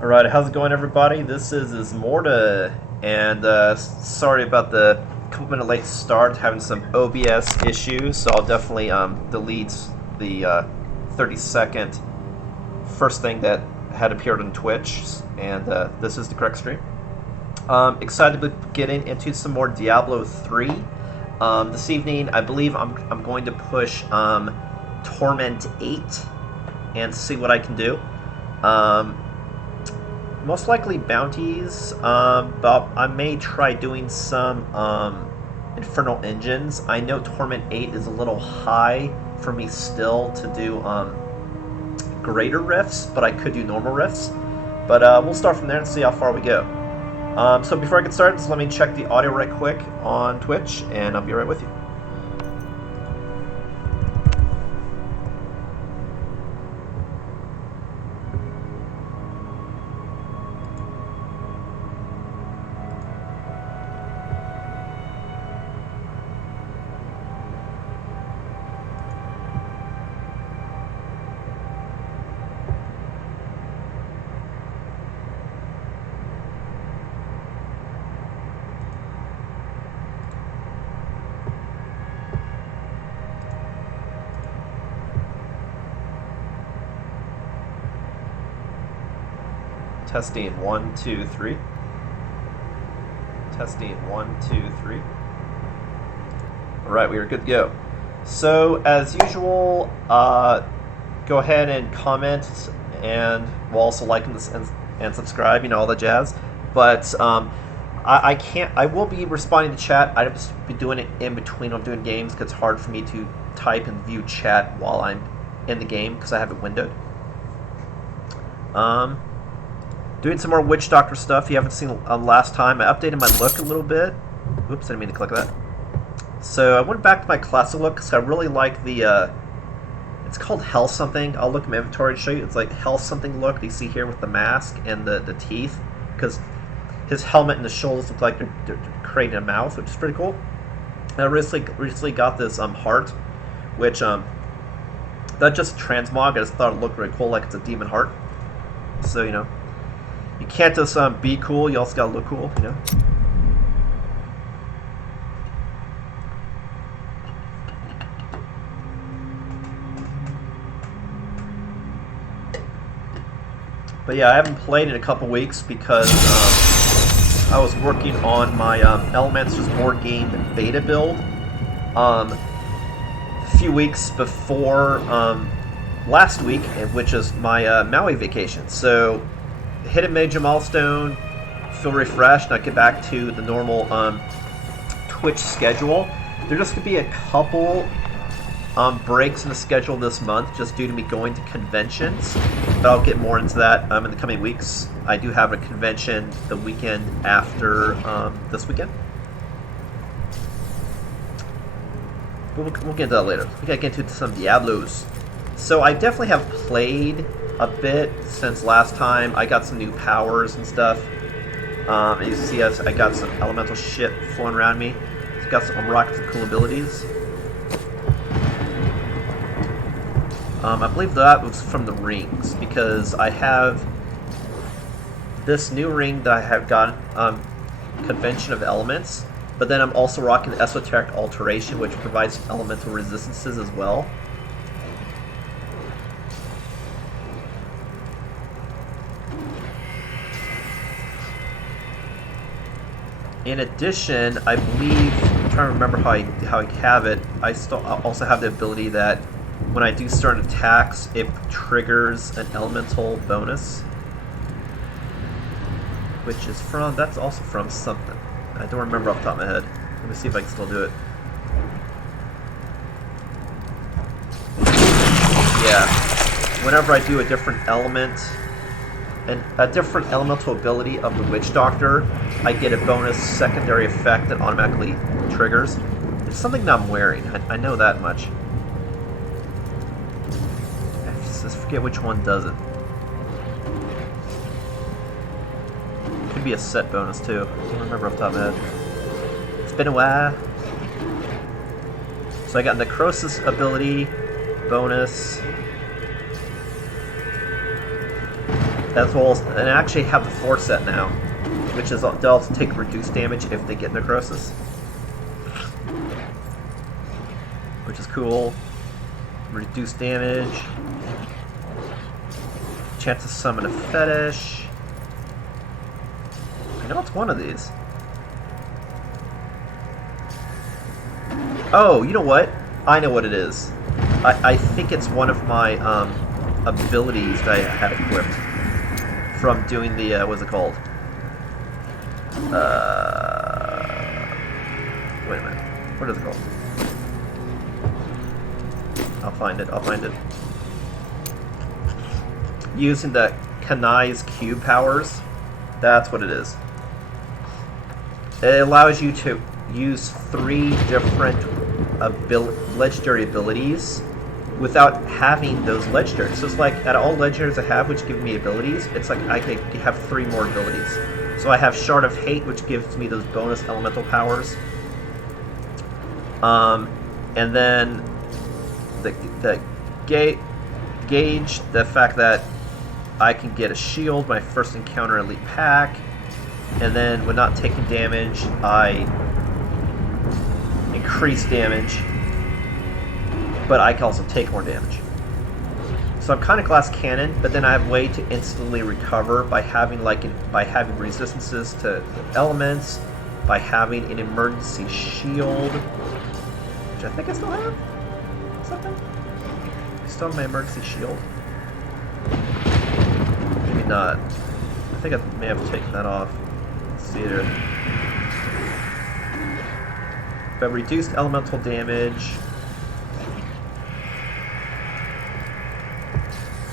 Alright, how's it going, everybody? This is Ismortah, and sorry about the couple minute late start, having some OBS issues, so I'll definitely delete the 30-second first thing that had appeared on Twitch, and this is the correct stream. Excited to be getting into some more Diablo 3. This evening, I believe I'm going to push Torment 8 and see what I can do. Most likely bounties, but I may try doing some Infernal engines. I know Torment 8 is a little high for me still to do greater rifts, but I could do normal rifts. But we'll start from there and see how far we go. So before I get started, just let me check the audio right quick on Twitch, and I'll be right with you. Testing 1, 2, 3. Testing 1, 2, 3. Alright, we are good to go. So, as usual, go ahead and comment, and we'll also like and subscribe, you know, all the jazz. But I will be responding to chat. I'll just be doing it in between I'm doing games, because it's hard for me to type and view chat while I'm in the game, because I have it windowed. Doing some more Witch Doctor stuff you haven't seen last time. I updated my look a little bit. Oops, I didn't mean to click that. So I went back to my classic look because I really like the, it's called Hell something. I'll look in my inventory to show you. It's like Hell something look that you see here with the mask and the teeth. Because his helmet and the shoulders look like they're creating a mouth, which is pretty cool. And I recently got this heart, which, that's just transmog. I just thought it looked really cool, like it's a demon heart. So, you know. You can't just be cool, you also gotta look cool, you know? But yeah, I haven't played in a couple weeks because I was working on my Elements Just Board Game beta build a few weeks before last week, which is my Maui vacation. So hit a major milestone, feel refreshed, and I get back to the normal Twitch schedule. There's just going to be a couple breaks in the schedule this month, just due to me going to conventions. But I'll get more into that in the coming weeks. I do have a convention the weekend after this weekend. But we'll get into that later. We gotta get into some Diablos. So I definitely have played a bit since last time. I got some new powers and stuff. And you see, I got some elemental shit flowing around me. I'm rocking some cool abilities. I believe that was from the rings, because I have this new ring that I have got, Convention of Elements, but then I'm also rocking the Esoteric Alteration, which provides some elemental resistances as well. In addition, I believe, I'm trying to remember how I have it, I also have the ability that when I do certain attacks, it triggers an elemental bonus. Which is from, that's also from something. I don't remember off the top of my head. Let me see if I can still do it. Yeah. Whenever I do a different element, and a different elemental ability of the Witch Doctor, I get a bonus secondary effect that automatically triggers. It's something that I'm wearing. I know that much. I just forget which one does it. Could be a set bonus too. I don't remember off the top of my head. It's been a while. So I got Necrosis ability, bonus. as well as, and I actually have the 4 set now, which is they'll also take reduced damage if they get necrosis, which is cool. Reduced damage, chance to summon a fetish. I know it's one of these. Oh, you know what? I know what it is. I think it's one of my abilities that I had equipped from doing the, what's it called? Wait a minute. What is it called? I'll find it. Using the Kanai's cube powers. That's what it is. It allows you to use 3 different legendary abilities without having those legendaries. So it's like, at all legendaries I have, which give me abilities, it's like I could have 3 more abilities. So I have Shard of Hate, which gives me those bonus elemental powers. And then the gauge, the fact that I can get a shield my first encounter elite pack, and then when not taking damage, I increase damage, but I can also take more damage. So I'm kind of glass cannon, but then I have a way to instantly recover by having resistances to elements, by having an emergency shield, which I think I still have. Something. I still have my emergency shield. Maybe not. I think I may have taken that off. Let's see here. But reduced elemental damage.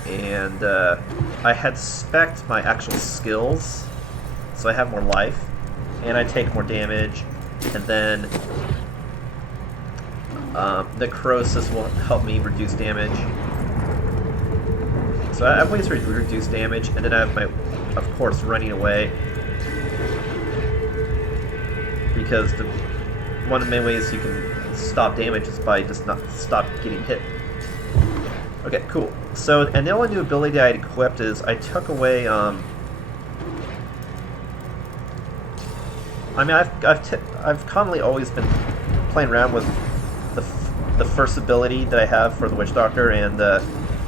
And I had spec'd my actual skills, so I have more life, and I take more damage, and then necrosis will help me reduce damage. So I have ways to reduce damage, and then I have my, of course, running away, because one of the main ways you can stop damage is by just not stop getting hit. Okay, cool. So, and the only new ability I had equipped is I took away. I mean, I've commonly always been playing around with the first ability that I have for the Witch Doctor, and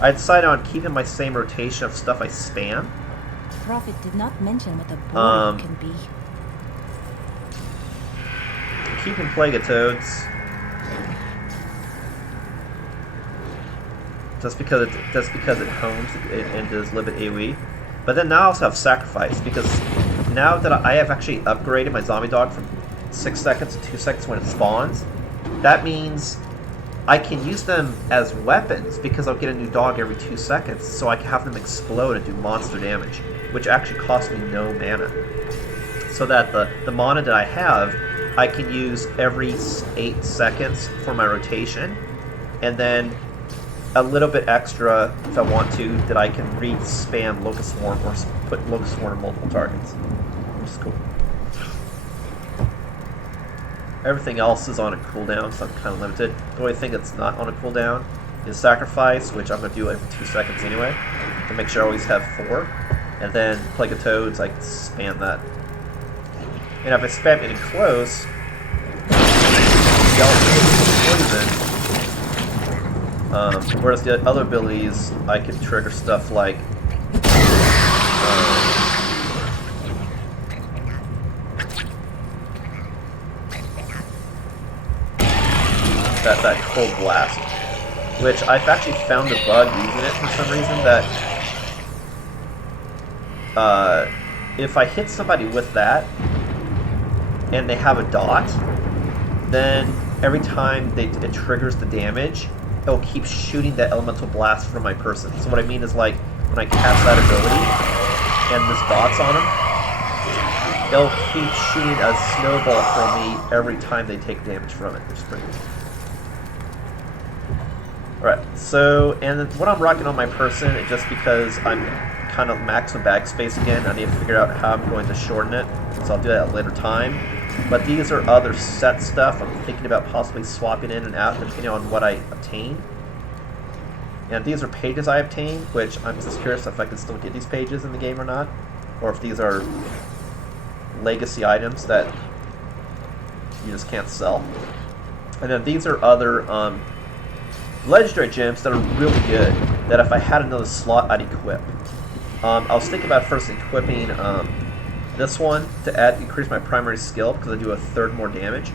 I decided on keeping my same rotation of stuff I spam. The Prophet did not mention what the board can be. Keeping Plague of Toads. Just because it homes and does limit AoE. But then now I also have Sacrifice, because now that I have actually upgraded my zombie dog from 6 seconds to 2 seconds when it spawns, that means I can use them as weapons, because I'll get a new dog every 2 seconds, so I can have them explode and do monster damage, which actually costs me no mana. So that the mana that I have, I can use every 8 seconds for my rotation, and then a little bit extra, if I want to, that I can re-spam Locust Swarm or put Locust Swarm on multiple targets, which is cool. Everything else is on a cooldown, so I'm kind of limited. The only thing that's not on a cooldown is Sacrifice, which I'm going to do every 2 seconds anyway, to make sure I always have 4. And then Plague of Toads, I can spam that. And if I spam any close, poison. Whereas the other abilities, I can trigger stuff like that cold blast, which I've actually found a bug using it for some reason, that if I hit somebody with that and they have a dot, then every time it triggers the damage, it'll keep shooting that elemental blast from my person. So what I mean is, like, when I cast that ability and there's dots on them, they'll keep shooting a snowball from me every time they take damage from it, which is pretty cool. Alright, so, and what I'm rocking on my person, just because I'm kind of maxing bag space again, I need to figure out how I'm going to shorten it, so I'll do that at a later time. But these are other set stuff I'm thinking about possibly swapping in and out depending on what I obtain. And these are pages I obtained, which I'm just curious if I can still get these pages in the game or not. Or if these are legacy items that you just can't sell. And then these are other legendary gems that are really good, that if I had another slot, I'd equip. I was thinking about first equipping this one to increase my primary skill, because I do a third more damage.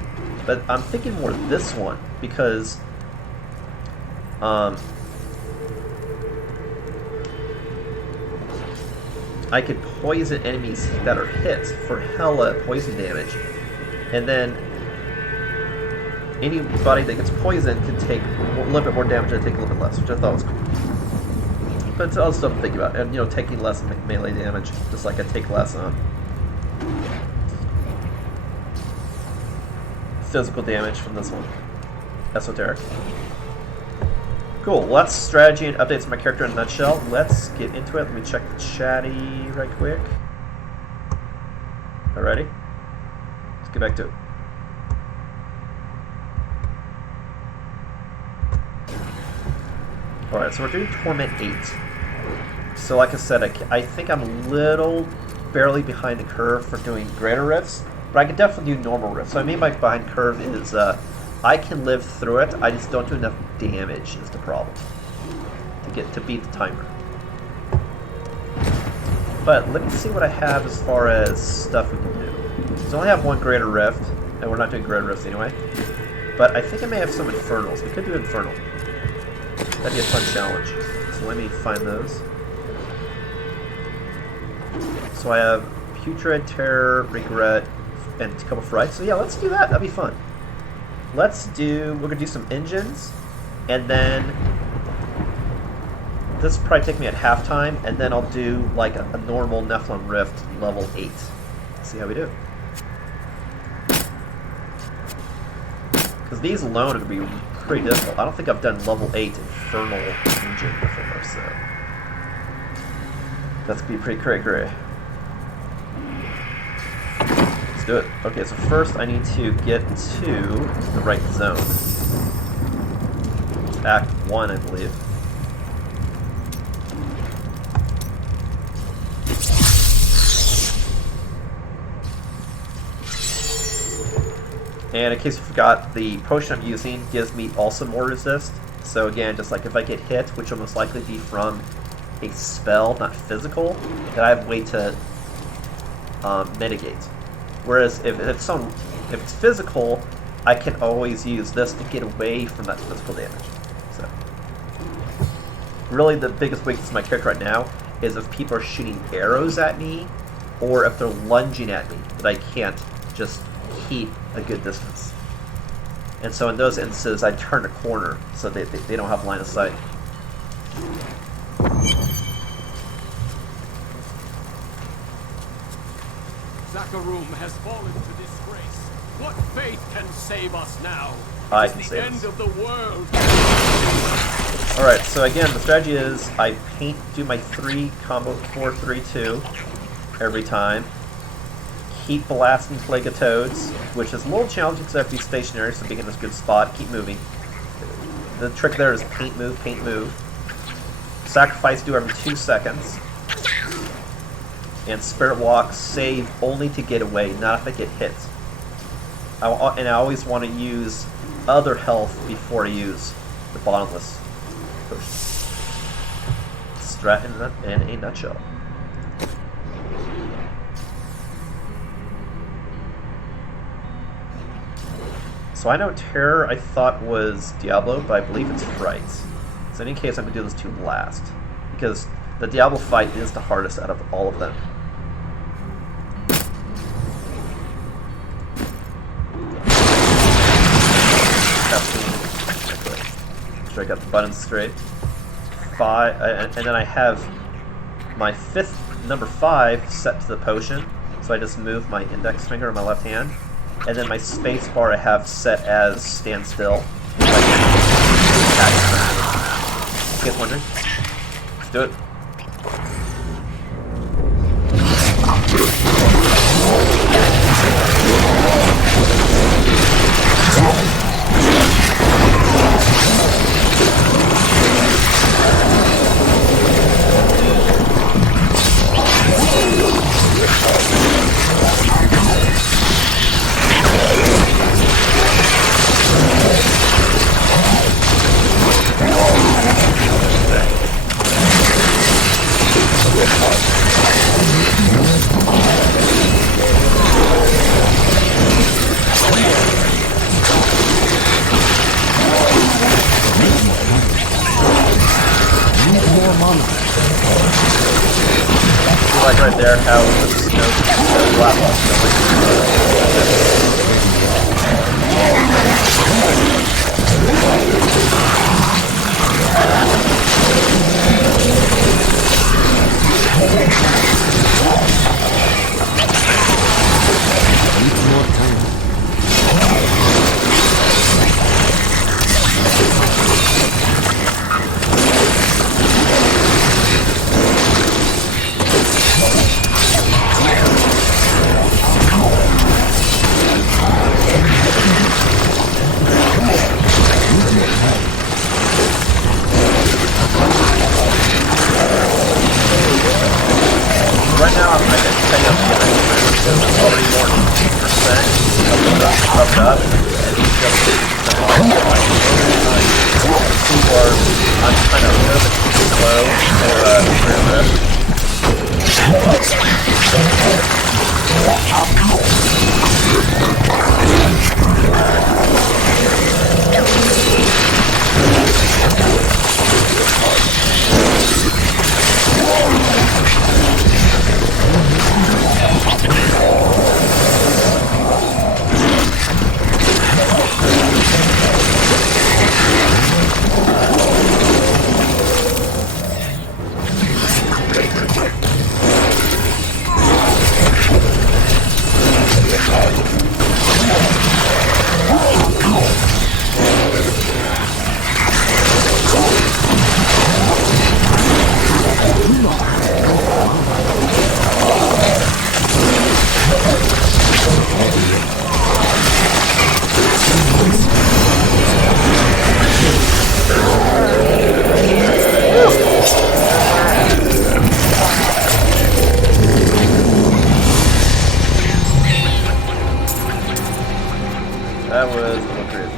But I'm thinking more this one, because I could poison enemies that are hit for hella poison damage, and then anybody that gets poisoned can take a little bit more damage and take a little bit less, which I thought was cool. But it's all stuff to think about, and taking less melee damage, just like I take less physical damage from this one. Esoteric. Cool, well, that's strategy and updates on my character in a nutshell. Let's get into it. Let me check the chatty right quick. Alrighty. Let's get back to it. Alright, so we're doing Torment 8. So like I said, I think I'm a little barely behind the curve for doing greater rifts, but I can definitely do normal rifts. So I mean by behind curve is I can live through it, I just don't do enough damage is the problem to beat the timer. But let me see what I have as far as stuff we can do. So I only have one greater rift, and we're not doing greater rifts anyway. But I think I may have some Infernals. We could do Infernal. That'd be a fun challenge. So let me find those. So I have Putrid, Terror, Regret, and a couple Frights. So yeah, let's do that. That'd be fun. We're gonna do some engines, and then this will probably take me at halftime, and then I'll do like a normal Nephilim Rift level 8. See how we do. Because these alone are gonna be pretty difficult. I don't think I've done level 8 Infernal engine before, so that's gonna be pretty cray-cray. Do it. Okay, so first I need to get to the right zone. Act 1, I believe. And in case you forgot, the potion I'm using gives me also more resist. So again, just like if I get hit, which will most likely be from a spell, not physical, then I have a way to mitigate. Whereas if it's physical, I can always use this to get away from that physical damage. So really the biggest weakness of my character right now is if people are shooting arrows at me, or if they're lunging at me, that I can't just keep a good distance. And so in those instances, I turn a corner so they don't have line of sight. Zakharum has fallen to disgrace. What faith can save us now? I It can is save the end us. of the world. Alright, so again, the strategy is I do my 3 combo 4-3-2 every time. Keep blasting Plague of Toads, which is a little challenging because I have to be stationary, so being in this good spot, keep moving. The trick there is paint move, paint move. Sacrifice do every 2 seconds. And Spirit Walk save only to get away, not if I get hit. And I always want to use other health before I use the Bottomless Potion. Strat in a nutshell. So I know Terror I thought was Diablo, but I believe it's Fright. So in any case, I'm going to do those 2 last. Because the Diablo fight is the hardest out of all of them. Sure I got the buttons straight. 5, and then I have my number 5 set to the potion, so I just move my index finger on my left hand, and then my space bar I have set as stand still. You guys wondering? Let's do it. Like right there, how the snow black right now, I can tell you I'm already more than 50% of up. I'm kind of a little bit too slow for this. That was a little crazy.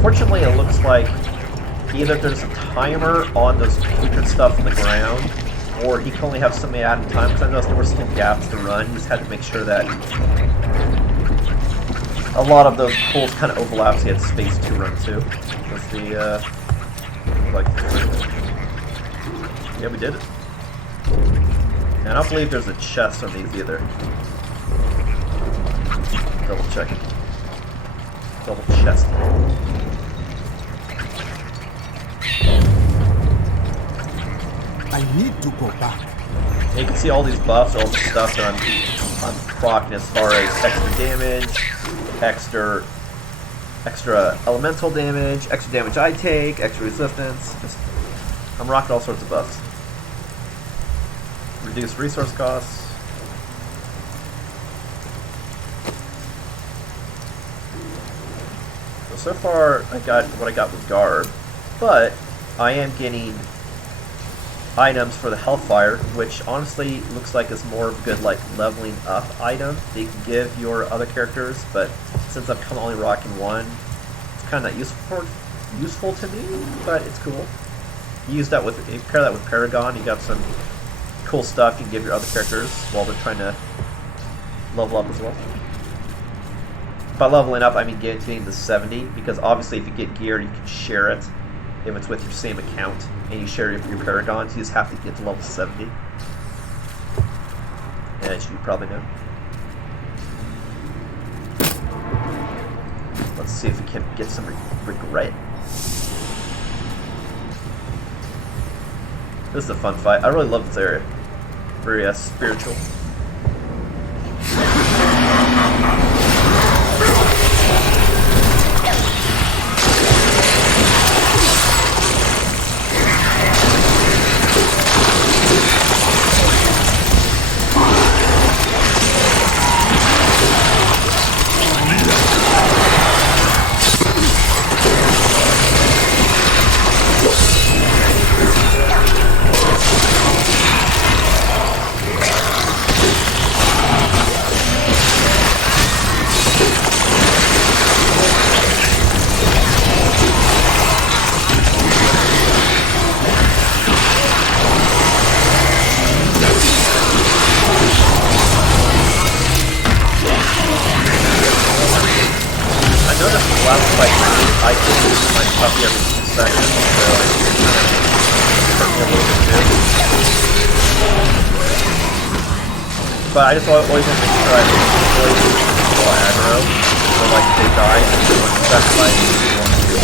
Fortunately, it looks like either there's a timer on those putrid stuff on the ground, or he can only have so many at a time, because I noticed there were still gaps to run. You just had to make sure that a lot of those pools kind of overlap, so you had space to run to. Was the, yeah, we did it. And I don't believe there's a chest on these either. Double check. Double chest. I need to go back. And you can see all these buffs, all the stuff that I'm proccing as far as extra damage, extra elemental damage, extra damage I take, extra resistance. I'm rocking all sorts of buffs. Reduce resource costs. So far, I got what I got with Garb, but I am getting items for the Hellfire, which honestly looks like is more of a good like leveling up item that you can give your other characters. But since I'm only rocking one, it's kind of not useful to me, but it's cool. You pair that with Paragon, you got some cool stuff you can give your other characters while they're trying to level up as well. By leveling up, I mean getting to 70, because obviously if you get gear, you can share it if it's with your same account, and you share it with your Paragons. You just have to get to level 70. As you probably know. Let's see if we can get some regret. This is a fun fight. I really love this area. Very spiritual. HP every 2 seconds, so it hurt me a little bit too. But I just always want to make sure I avoid people aggro, so like if they die and they want to sacrifice, they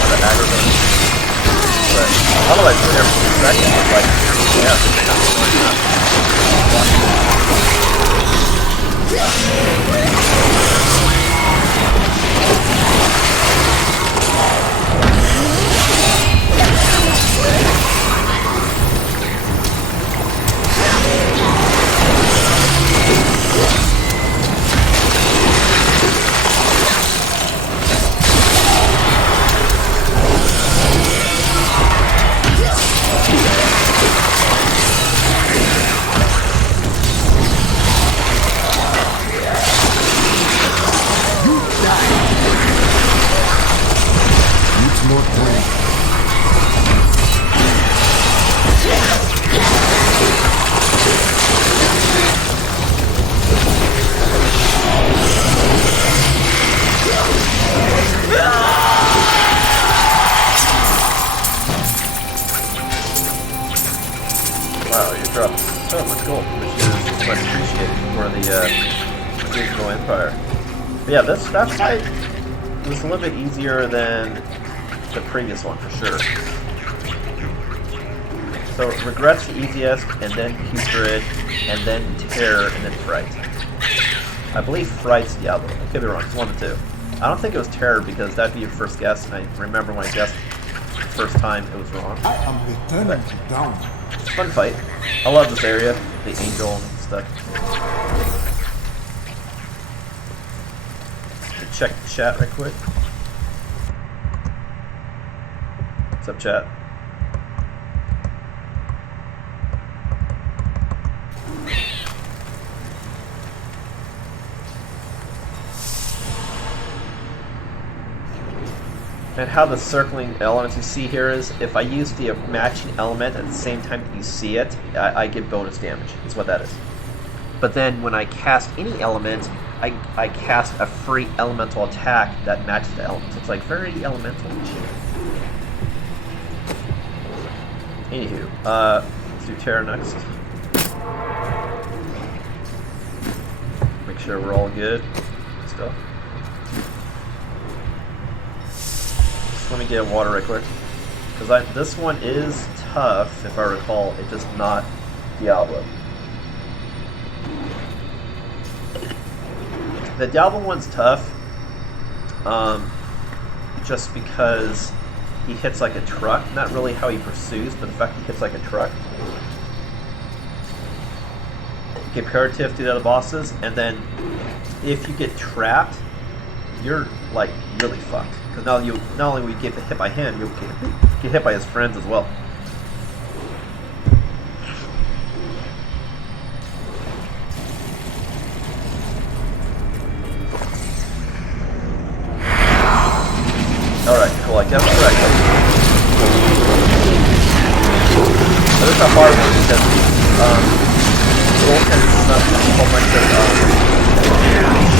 want to aggro them. But otherwise, doing every 2 seconds is like, yeah, it's kind of annoying enough. Wow, you dropped so much gold, which is much appreciated for the Digital Empire. But yeah, that's why it was a little bit easier than the previous one for sure. So Regret's the easiest, and then Putrid, and then Terror, and then Fright. I believe Fright's Diablo. I could be wrong. It's one of the two. I don't think it was Terror because that'd be your first guess, and I remember when I guessed the first time it was wrong. I am returning to down. Fun fight. I love this area, the angel and stuff. Check the chat right quick. What's up, chat? And how the circling elements you see here is, if I use the matching element at the same time that you see it, I get bonus damage. That's what that is. But then when I cast any element, I cast a free elemental attack that matches the element. So it's like very elemental shit. Anywho, let's do Terra next. Make sure we're all good. Stuff. Let me get water right quick, because this one is tough, if I recall. It's just not Diablo. The Diablo one's tough, just because he hits like a truck. Not really how he pursues, but the fact he hits like a truck. Comparative to the other bosses, and then if you get trapped, you're like really fucked. Because not only will you get hit by him, you'll get hit by his friends as well. Alright, cool, I guess correct. So this is a hard one because Soul can snuff a whole bunch of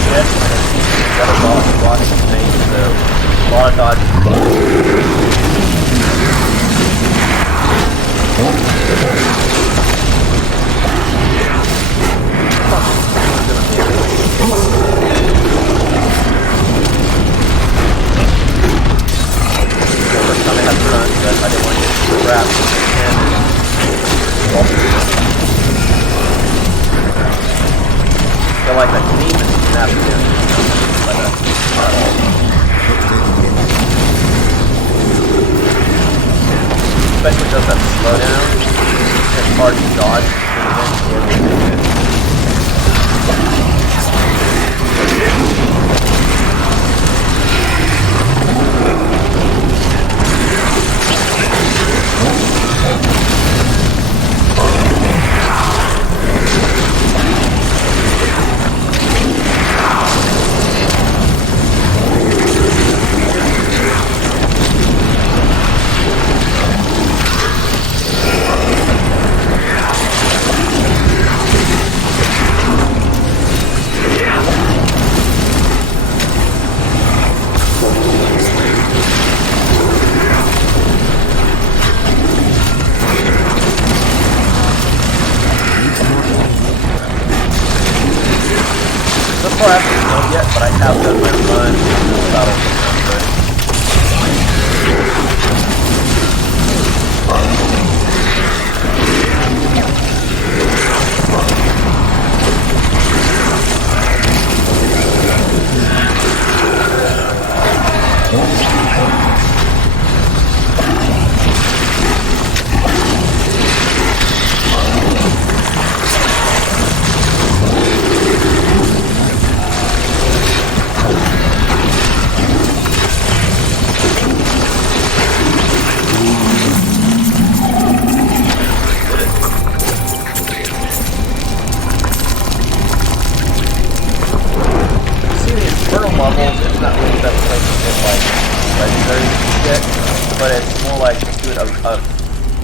shit, and it seems to get a lot of space, so a lot of dodging. First time I had to run, but I didn't want to get trapped and I feel like that demon snapped in but not at all. Especially does that slowdown. It's hard to dodge. but I have done my run in this battle sometimes. Levels, it's not really the best place to get like legendary shit, but it's more like just doing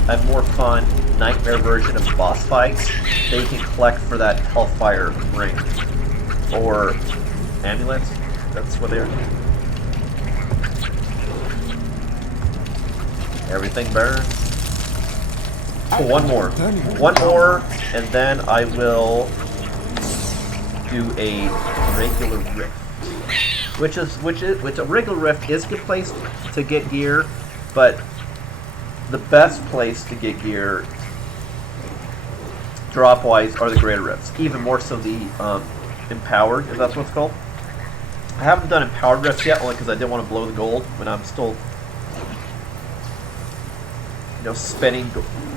a more fun nightmare version of boss fights that you can collect for that Hellfire ring or amulets. That's what they're. Everything burns. Oh, one more, and then I will do a regular rift. Which a regular rift is a good place to get gear, but the best place to get gear drop wise are the greater rifts, even more so the empowered, if that's what it's called. I haven't done empowered rifts yet, only because I didn't want to blow the gold when I'm still, spending.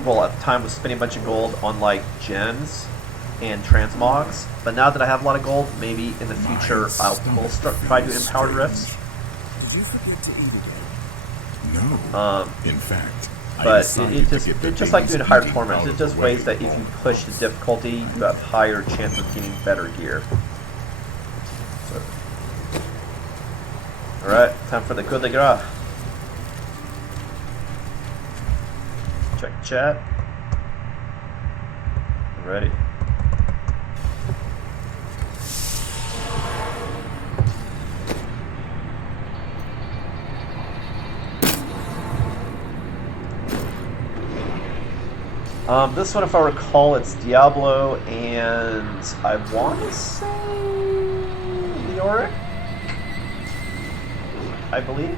Well, at the time I was spending a bunch of gold on like gens and transmogs, but now that I have a lot of gold, maybe in the future we'll try doing empowered rifts. Did you forget to eat again? No. In fact, but it's just like doing higher tournaments. It's just ways that if you push the difficulty, you have higher chance of getting better gear. So. All right, time for the coup de grace. Check chat. Ready. This one, if I recall, it's Diablo and I want to say Leoric, I believe.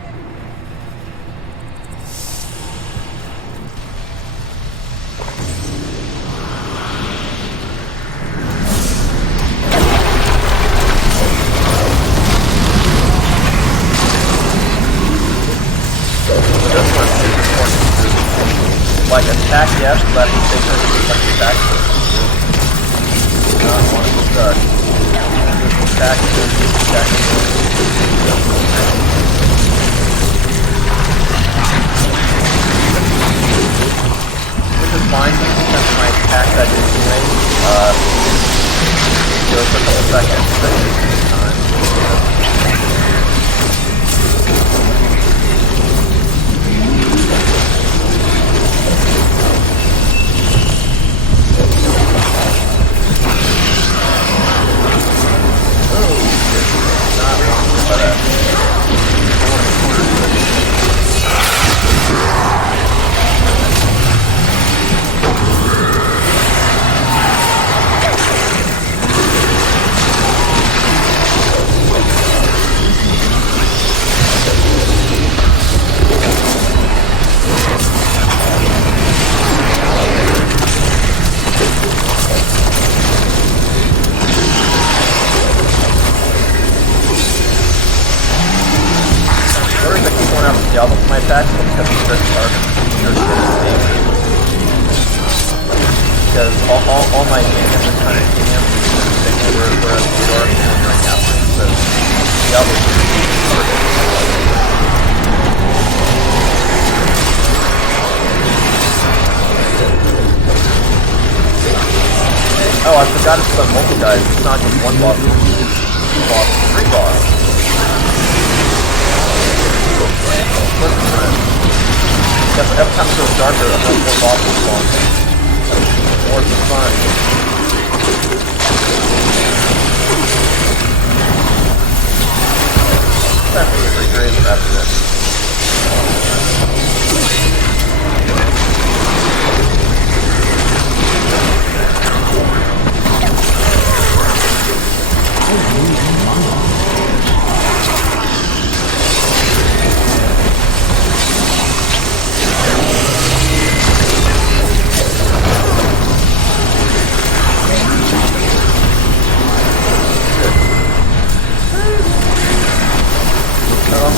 Like attack, yes, but it's different. Like attack. Not one to start. Attack, attack. Which is fine because my attack that is anyway. Goes for a couple seconds, but it's time. Diablo for my attack because it's very hard. Because all my games are kind of games whereas the Arc is right now. So Diablo is really hard. Oh, I forgot it's about multi guys. It's not just one boss, it's 2 boss, 3 boss. Yes, every time it goes darker, I have more bosses spawn. More the fun. That may be great after this.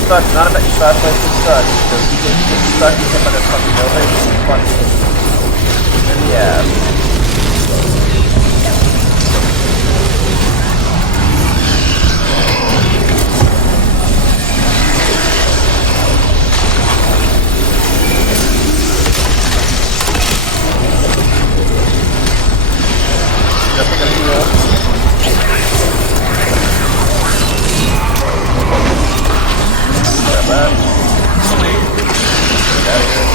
stuck. Not a bad place to stuck. Because he gets stuck, he's hit by that fucking nova, he's fucking in the ass. Definitely gonna heal. Grab that. Get out of here.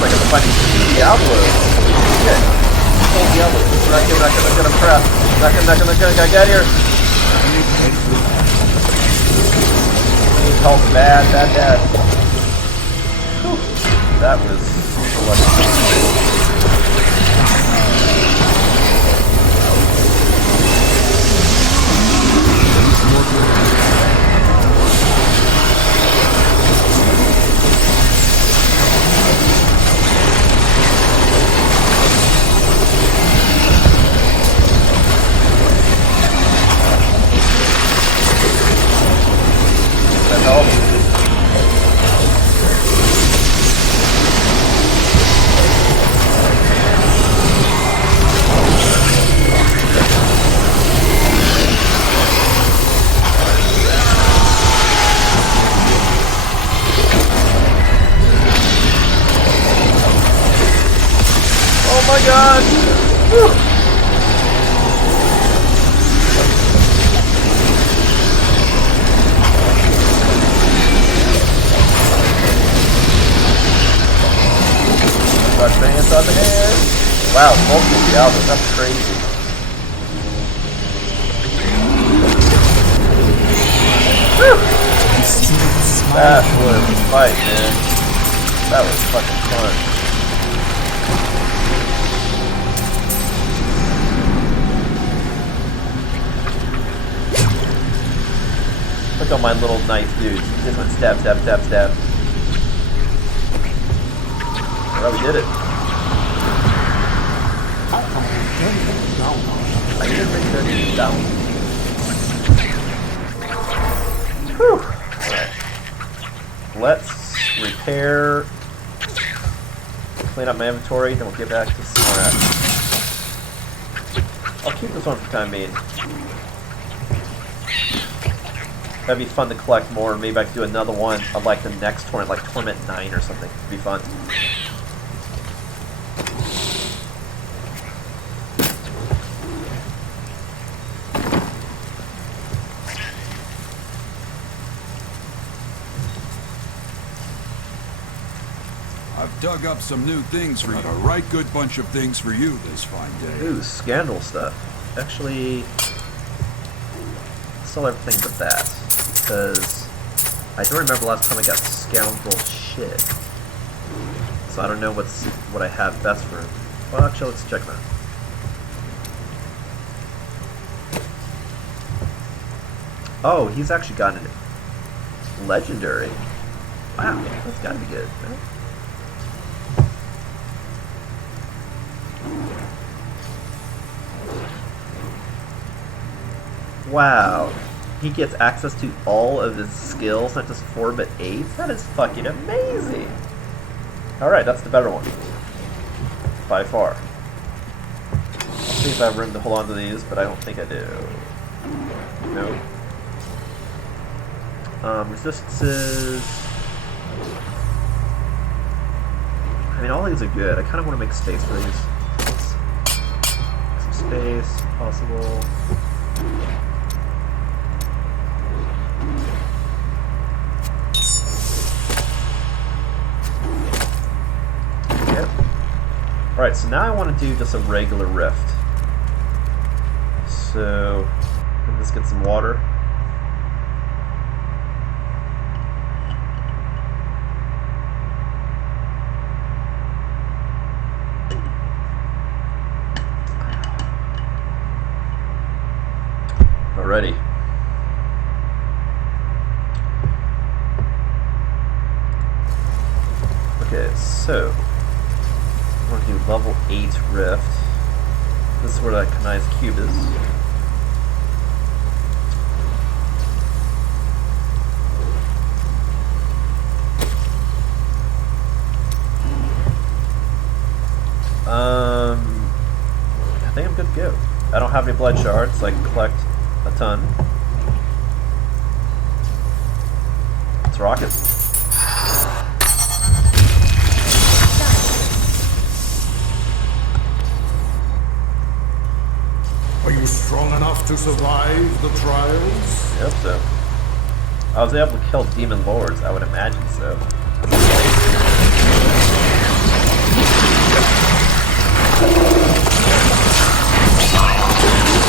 I got to find Diablo. Shit. Oh, Diablo. Rack him, crap. Rack him, get out of here. Need help bad. Whew. That was super lucky. That helps. Oh my god! Whew. Hands on the head. Wow, multiple Diablos, that's crazy. Whew. That was a fight, man. That was fucking fun. Look at my little knife dude. Just went stab. Well, we did it. I did make that down. Whew. Alright. Let's repair, clean up my inventory, then we'll get back to Ismortah. I'll keep this one for the time being. That'd be fun to collect more. Maybe I could do another one of like the next tournament, like Tournament 9 or something. It'd be fun. I've dug up some new things for you. A right good bunch of things for you this fine day. Ooh, scandal stuff. Actually, sell everything but that, because I don't remember last time I got scoundrel shit. So I don't know what I have best for him. Well, actually, let's check that. Oh, he's actually gotten it. Legendary. Wow, that's gotta be good, right? Wow, he gets access to all of his skills, not just 4 but 8? That is fucking amazing! Alright, that's the better one. By far. I'll see if I have room to hold on to these, but I don't think I do. Nope. Resistances... I mean, all these are good. I kind of want to make space for these. Some space, if possible. Alright, so now I want to do just a regular rift. So, let me just get some water. Alrighty. So, I want to do level 8 Rift. This is where that nice cube is. I think I'm good to go. I don't have any blood shards, so I can collect a ton. Let's rock it. Are you strong enough to survive the trials? I hope so. I was able to kill demon lords, I would imagine so.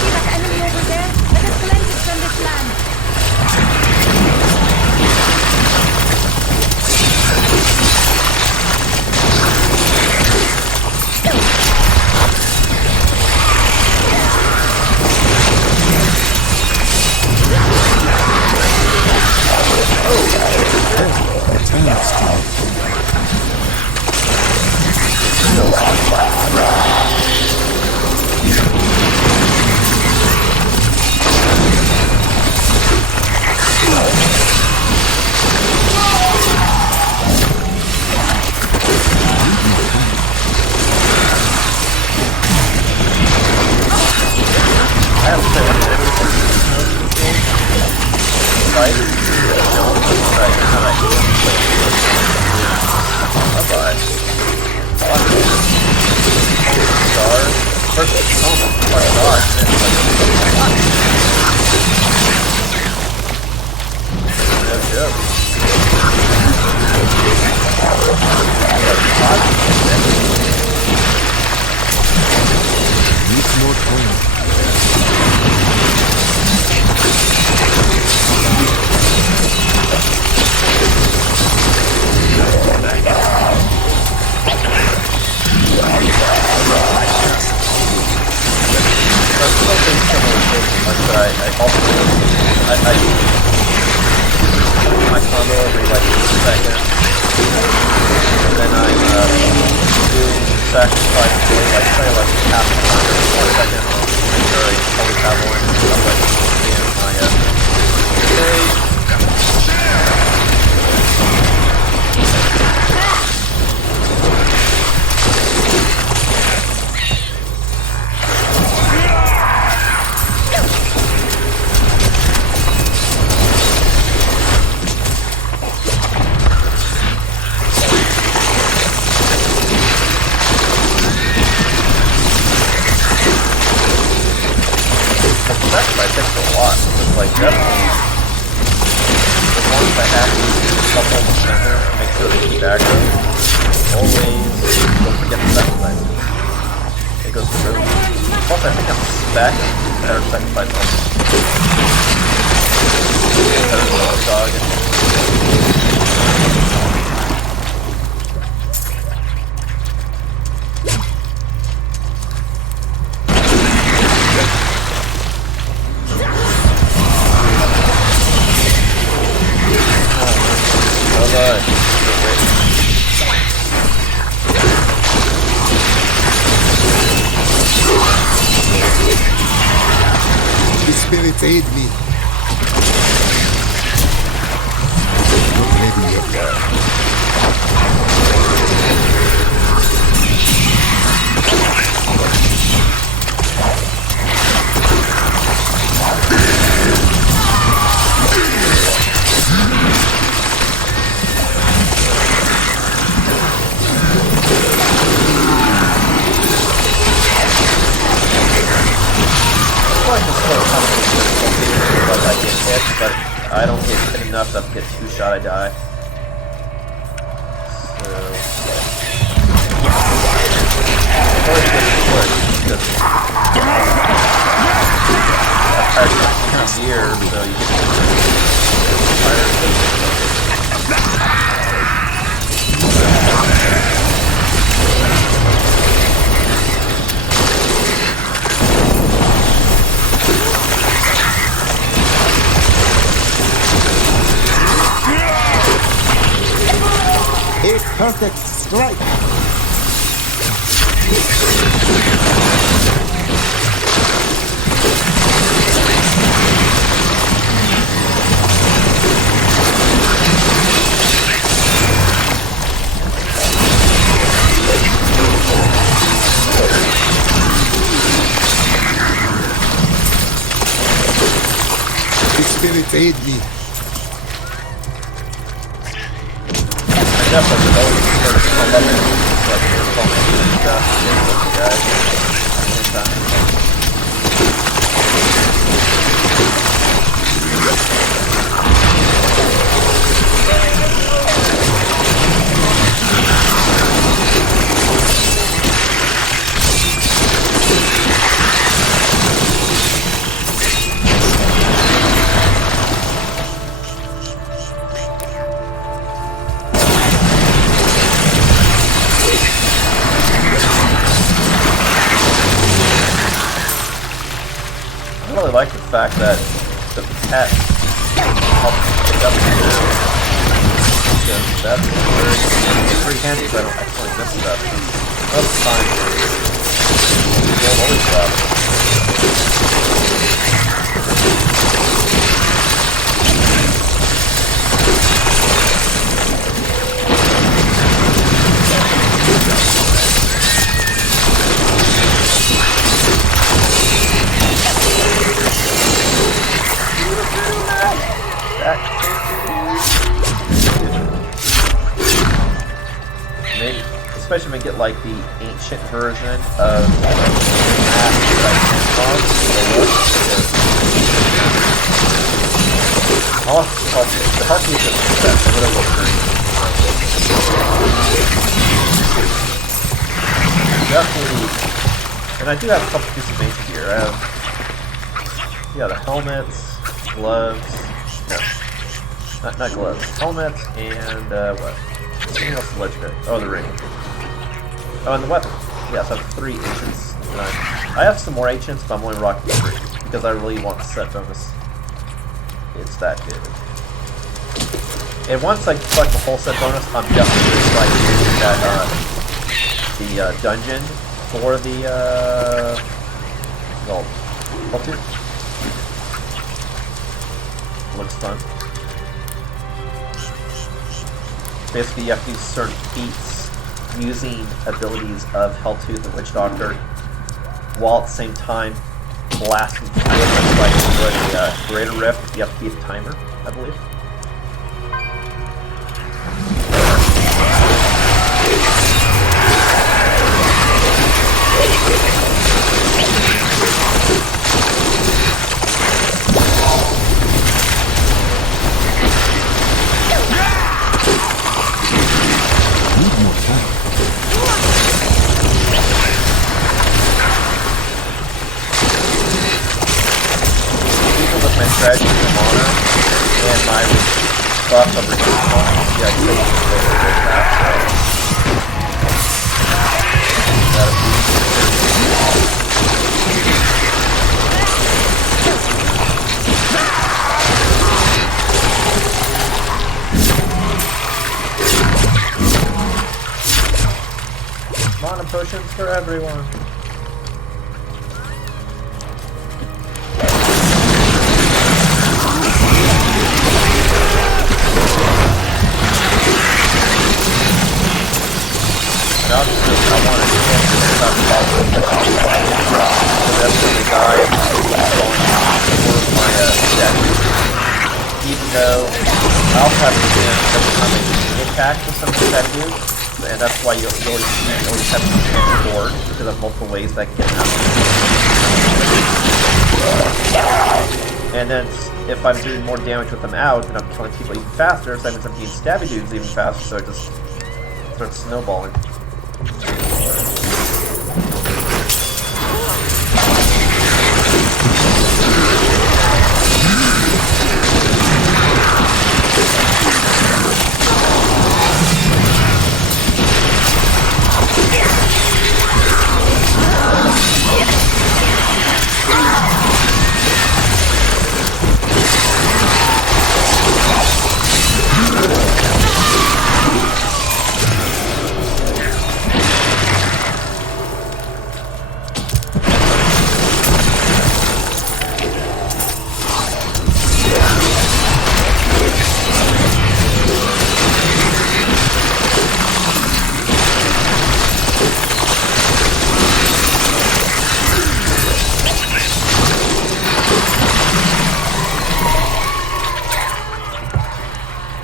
See that enemy over there? Let us cleanse it from this land. Spirits aid me. Not ready yet. But I don't get hit enough to get 2-shot, I die. So... First get it because I've hired gear, so you It's perfect. strike! The spirit aid me. I definitely would always prefer to come up and like your phone and stuff and with you guys at the same time. I really like the fact that the pet helps pick up the food. Because that's very handy if I don't actually miss stuff. Most of the time, you'll always maybe, especially when we get like the ancient version of the heart piece is a little green. Definitely, and I do have a couple pieces of ancient gear. I have, yeah, the helmets, gloves, no, not gloves, helmets, and what? Something else legendary. Oh, the ring. Oh, and the weapon. Yes, I have 3 ancients. I have some more ancients, but I'm only rocking 3 because I really want the set bonus. It's that good. And once I collect the whole set bonus, I'm definitely going to try using that the dungeon for the well, what's it? Looks fun. Basically, you have to do certain feats using abilities of Helltooth and Witch Doctor, while at the same time blasting through it like for the Greater Rift. You have to beat the timer, I believe. My strategy from honor and my buff of resistance. Yeah, I can mana potions for everyone. Obviously, I want to get stuff about so that's when the guy is going for my death. Even though I also have to do every time I do an attack with some statues, and that's why you always have to use the sword, because of multiple ways that can happen. And then if I'm doing more damage with them out, then I'm killing people even faster, so that means I'm getting stabby dudes even faster, so it just starts snowballing.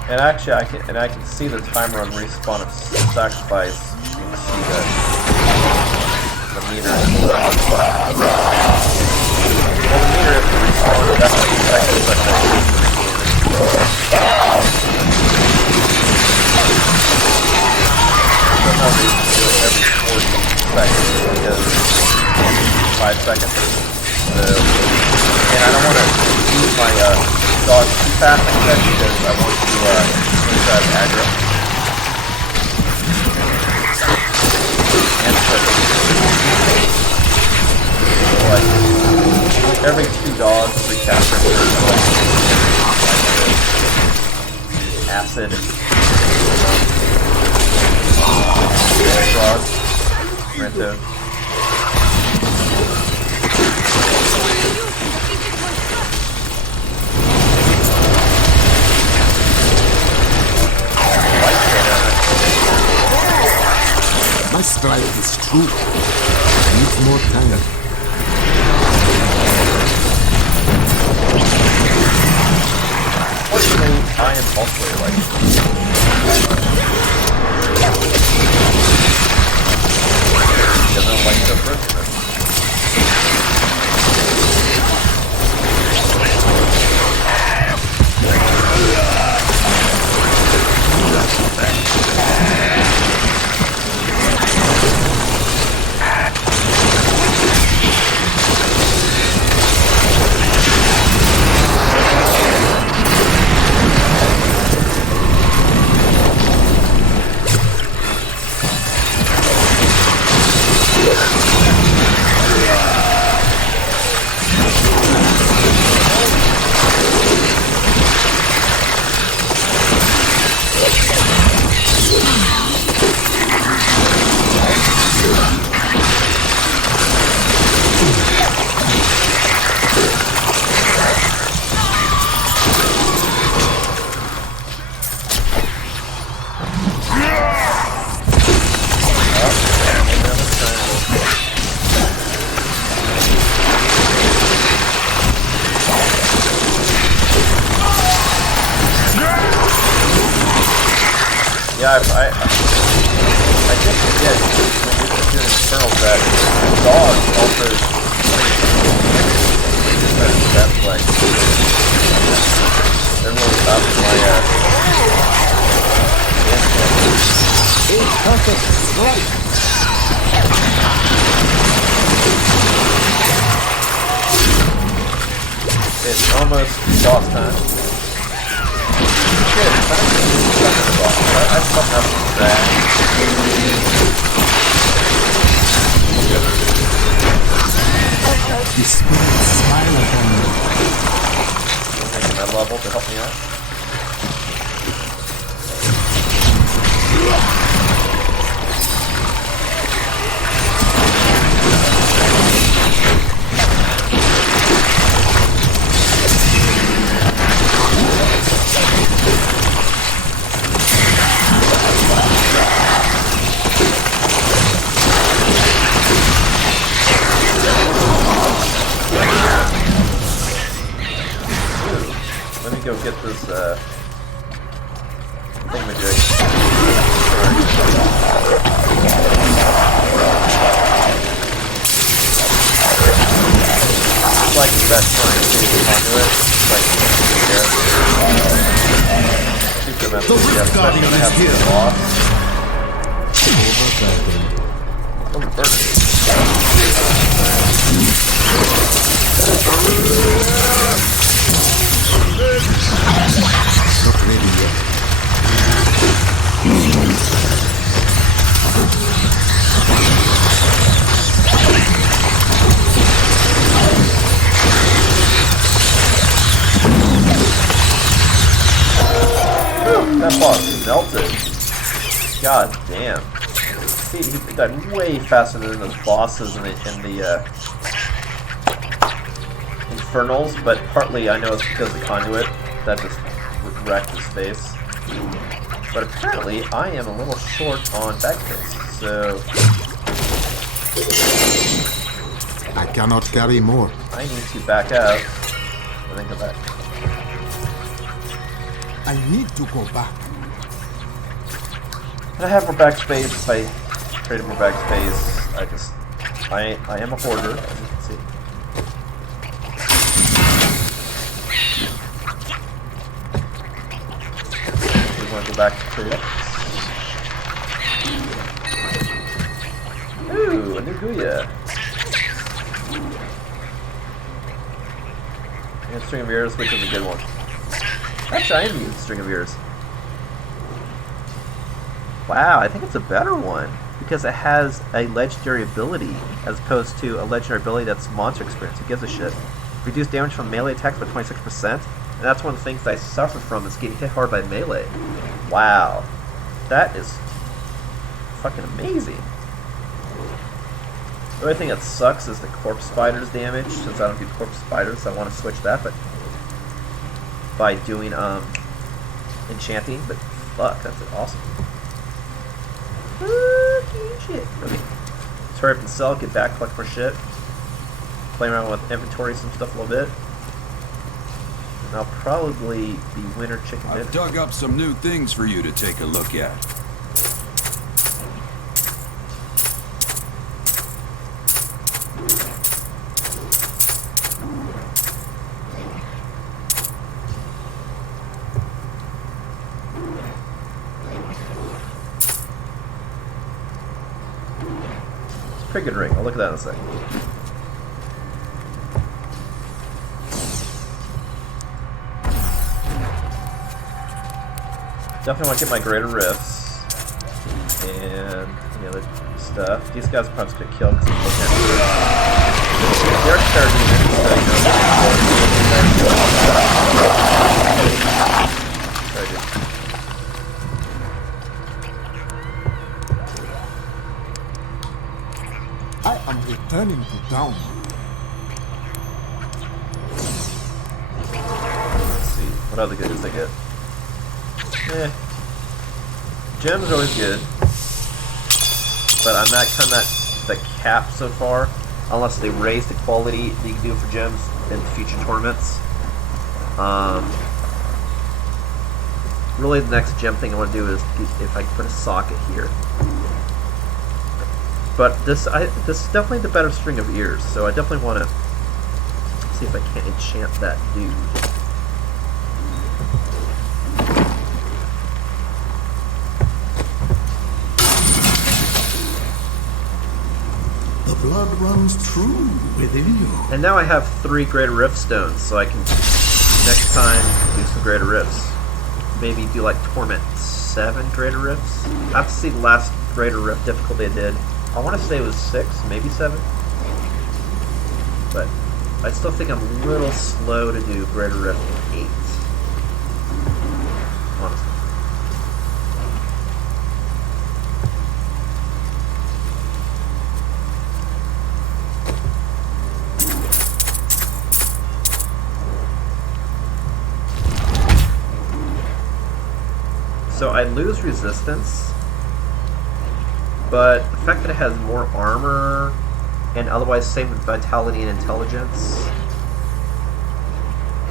And actually, I can see the timer on respawn of sacrifice. You can see the meter. Well, the meter is the respawn. That's the second section. Somehow they do it every 40 seconds because 5 seconds. So, and I don't want to use my dog too fast like that because I want to try to aggro. And so, like, every 2 dogs, 3 cats, acid. Frog. Rento. My strength is true. Needs more time. Fortunately, I am also like because I don't like the first one. Yeah, I just forget when you're doing Infernal that dogs also that's like they're really up my A perfect strike. It's almost boss time. Shit, I fucked up that. The spirits smile upon me. Taking that level to help me out. Let me go get this thingamajig. It's like the best trying to see the conduit. It's like super messy, especially when I have the boss. Oh, burn. Not ready yet. That boss melted. God damn. He died way faster than those bosses in the Infernals, but partly I know it's because of the conduit that just wrecked his face. But apparently I am a little short on back face, so I cannot carry more. I need to back out and then go back. I need to go back. And I have more backspace. If I traded more backspace, I am a hoarder, as you can see. We want to go back to trade. Ooh, a new Guya. And String of Ears, which is a good one. Actually, I am using String of Ears. Wow, I think it's a better one because it has a legendary ability as opposed to a legendary ability that's monster experience. Who gives a shit? Reduce damage from melee attacks by 26%, and that's one of the things that I suffer from is getting hit hard by melee. Wow, that is fucking amazing. The only thing that sucks is the corpse spiders damage. Since I don't do corpse spiders, I want to switch that, but by doing enchanting. But fuck, that's awesome. Fucking shit. Okay, let's hurry up and sell. Get back, collect more shit. Play around with inventory, some stuff a little bit. And I'll probably be winter chicken dinner. I've dug up some new things for you to take a look at. Pretty good ring. I'll look at that in a second. Definitely want to get my greater rifts and any other stuff. These guys are probably going to kill because I'm looking at they're parademons, so you know. Sorry, dude. I am returning to town. Let's see. What other goodies I get? Gems are always good. But I'm not kind of the cap so far. Unless they raise the quality that you can do for gems in future tournaments. Really the next gem thing I want to do is if I can put a socket here. But this is definitely the better string of ears, so I definitely want to see if I can't enchant that dude. The blood runs true within you. And now I have 3 Greater Rift Stones, so I can next time do some Greater Rifts. Maybe do like Torment 7 Greater Rifts. I have to see the last Greater Rift difficulty I did. I want to say it was 6, maybe 7. But I still think I'm a little slow to do Greater Rift 8. Honestly. So I lose resistance, but the fact that it has more armor and otherwise same with vitality and intelligence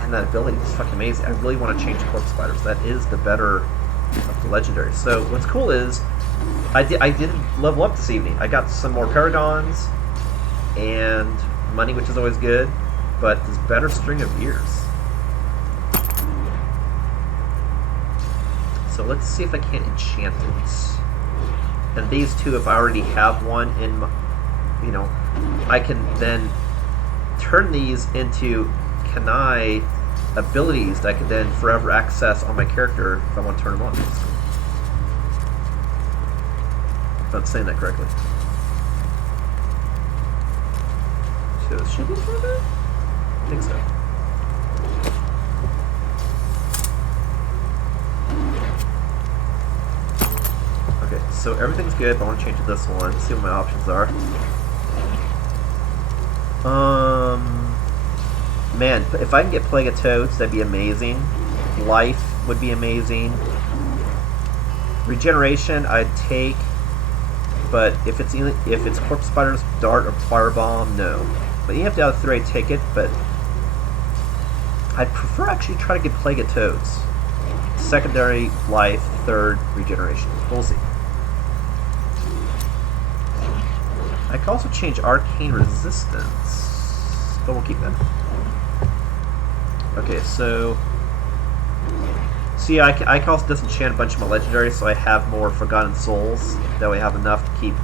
and that ability is fucking amazing. I really want to change Corpse Spiders. That is the better of the legendary. So what's cool is I did level up this evening. I got some more Paragons and money, which is always good, but this better string of ears. So let's see if I can enchant it. And these two, if I already have one in my, you know, I can then turn these into Kanai abilities that I can then forever access on my character if I want to turn them on. If I'm saying that correctly. So should we do that? I think so. Okay, so everything's good, but I want to change to this one. See what my options are. Man, if I can get Plague of Toads, that'd be amazing. Life would be amazing. Regeneration, I'd take, but if it's Corpse Spiders, Dart, or Firebomb, no. But you have to have 3, I'd take it, but I'd prefer actually try to get Plague of Toads. secondary life, third regeneration. We'll see. I can also change arcane resistance, but we'll keep that. Okay, so see, I can also disenchant a bunch of my legendaries, so I have more Forgotten Souls. That way I have enough to keep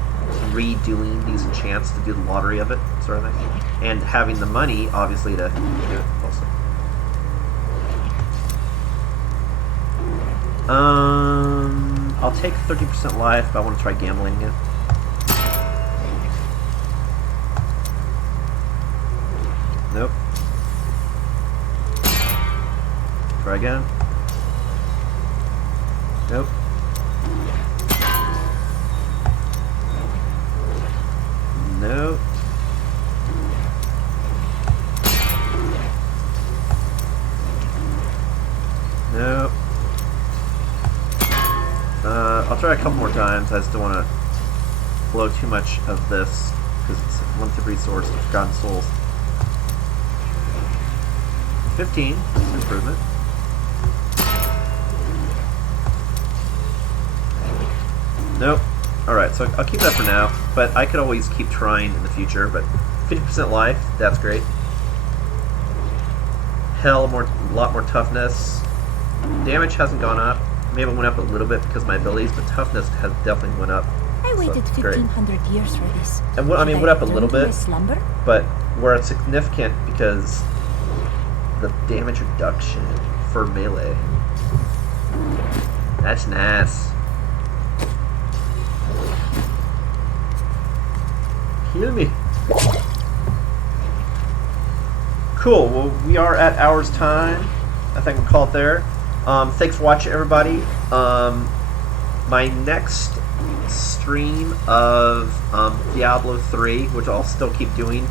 redoing these enchants to do the lottery of it, sort of thing. And having the money, obviously, to do it also. I'll take 30% life, but I want to try gambling again. Nope. Try again. Nope. Nope. Nope. I'll try a couple more times. I just don't want to blow too much of this because it's one to resource of Forgotten Souls. 15, that's an improvement. Nope. Alright, so I'll keep that for now, but I could always keep trying in the future, but 50% life, that's great. Hell, a lot more toughness. Damage hasn't gone up. Maybe it went up a little bit because of my abilities, but toughness has definitely went up. I waited 1,500 years for this. And I mean, went up a little bit, slumber? but where it's significant because the damage reduction for melee. That's nice. Heal me. Cool, well, we are at hour's time. I think we'll call it there. Thanks for watching, everybody. My next stream of Diablo 3, which I'll still keep doing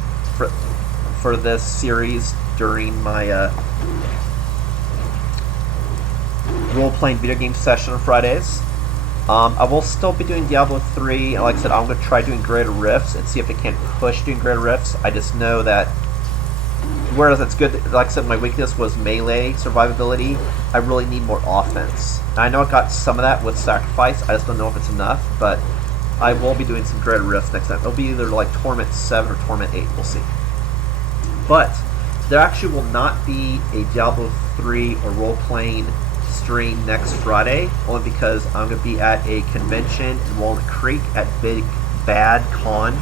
for this series during my role-playing video game session on Fridays. I will still be doing Diablo 3, and like I said, I'm going to try doing Greater Rifts and see if I can't push doing Greater Rifts. I just know that whereas it's good, like I said, my weakness was melee survivability, I really need more offense. I know I got some of that with Sacrifice, I just don't know if it's enough, but I will be doing some Greater Rifts next time. It'll be either like Torment 7 or Torment 8, we'll see. But there actually will not be a Diablo 3 or role-playing stream next Friday, only because I'm going to be at a convention in Walnut Creek at Big Bad Con,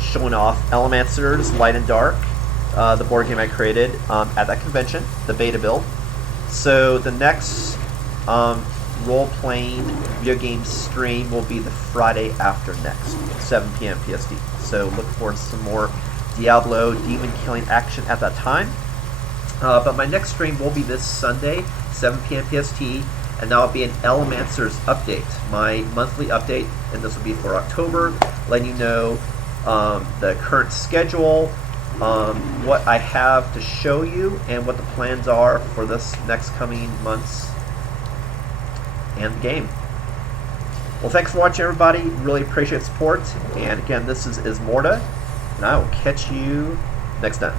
showing off Elemancer's Light and Dark, the board game I created at that convention, the beta build. So the next role-playing video game stream will be the Friday after next, 7 p.m. PST. So look forward to some more Diablo demon-killing action at that time. But my next stream will be this Sunday, 7 p.m. PST, and that will be an Elemancer's update, my monthly update, and this will be for October, letting you know the current schedule, what I have to show you, and what the plans are for this next coming months and the game. Well, thanks for watching, everybody. Really appreciate the support. And again, this is Ismortah, and I will catch you next time.